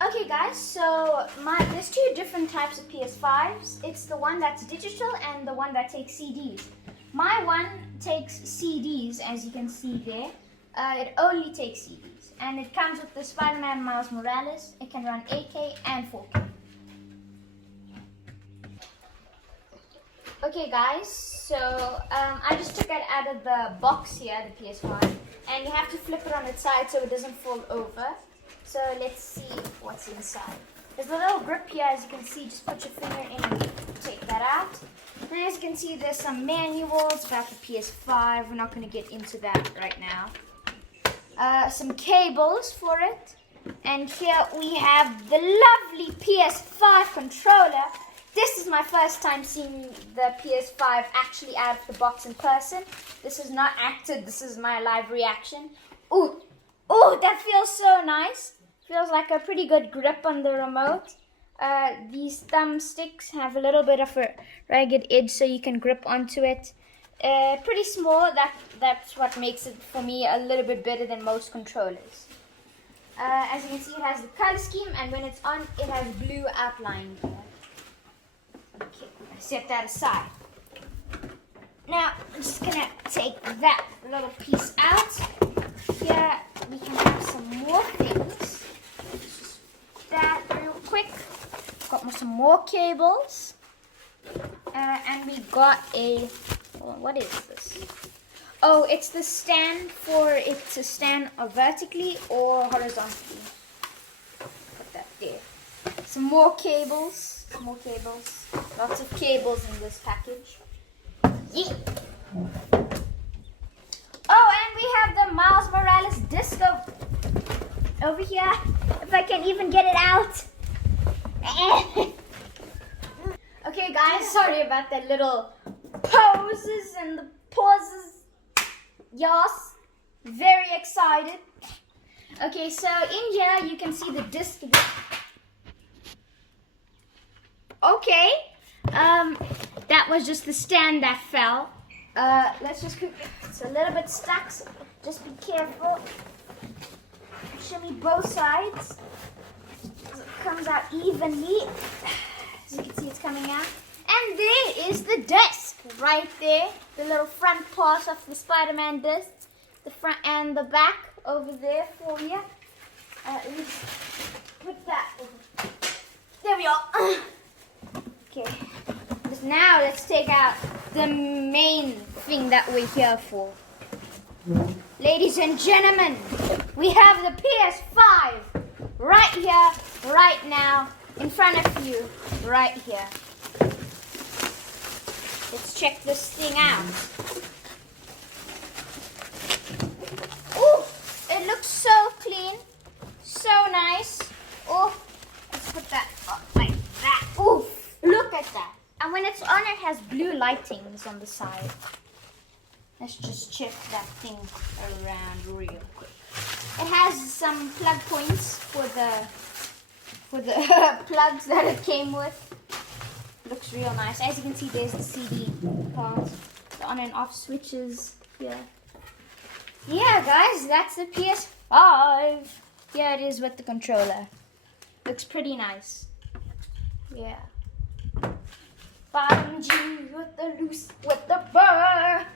Okay guys, so there's two different types of PS5s. It's the one that's digital and the one that takes CDs. My one takes CDs, as you can see there. It only takes CDs. And it comes with the Spider-Man Miles Morales. It can run 8K and 4K. Okay guys, so I just took it out of the box here, the PS5. And you have to flip it on its side so it doesn't fall over. So let's see what's inside. There's a little grip here, as you can see. Just put your finger in and take that out. And as you can see, there's some manuals about the PS5. We're not going to get into that right now. Some cables for it. And here we have the lovely PS5 controller. This is my first time seeing the PS5 actually out of the box in person. This is not acted. This is my live reaction. Ooh, that feels so nice. Feels like a pretty good grip on the remote. These thumbsticks have a little bit of a ragged edge so you can grip onto it. Pretty small. That's what makes it, for me, a little bit better than most controllers. As you can see, it has the color scheme, and when it's on, it has blue outline here. Okay, set that aside. Now, I'm just gonna take that little piece out. Here we can have some more things. Just that real quick. Got some more cables. And we got what is this? Oh, it's the stand for it to stand vertically or horizontally. Put that there. Some more cables. More cables. Lots of cables in this package. Yeah. Oh, and we have the Miles Morales disco over here. If I can even get it out. Okay, guys, sorry about the little poses and the pauses. Yes, very excited. Okay, so in here you can see the disc. Okay, that was just the stand that fell. Let's just quickly, it's a little bit stuck, so just be careful. Shimmy both sides so it comes out evenly. As you can see, it's coming out. And there is the disc right there, the little front part of the Spider-Man disc, the front and the back over there for you. Let's put that over. There we are. Okay, now let's take out the main thing that we're here for. Ladies and gentlemen, we have the PS5 right here, right now, in front of you, right here. Let's check this thing out. Ooh, it looks so clean, so nice. Oh, let's put that up like that. Ooh. Look at that. And when it's on, it has blue lightings on the side. Let's just check that thing around real quick. It has some plug points for the plugs that it came with. Looks real nice. As you can see, there's the CD part. The on and off switches here. Yeah, guys, that's the PS5. Here it is with the controller. Looks pretty nice. Yeah. 5G with the loose with the burr.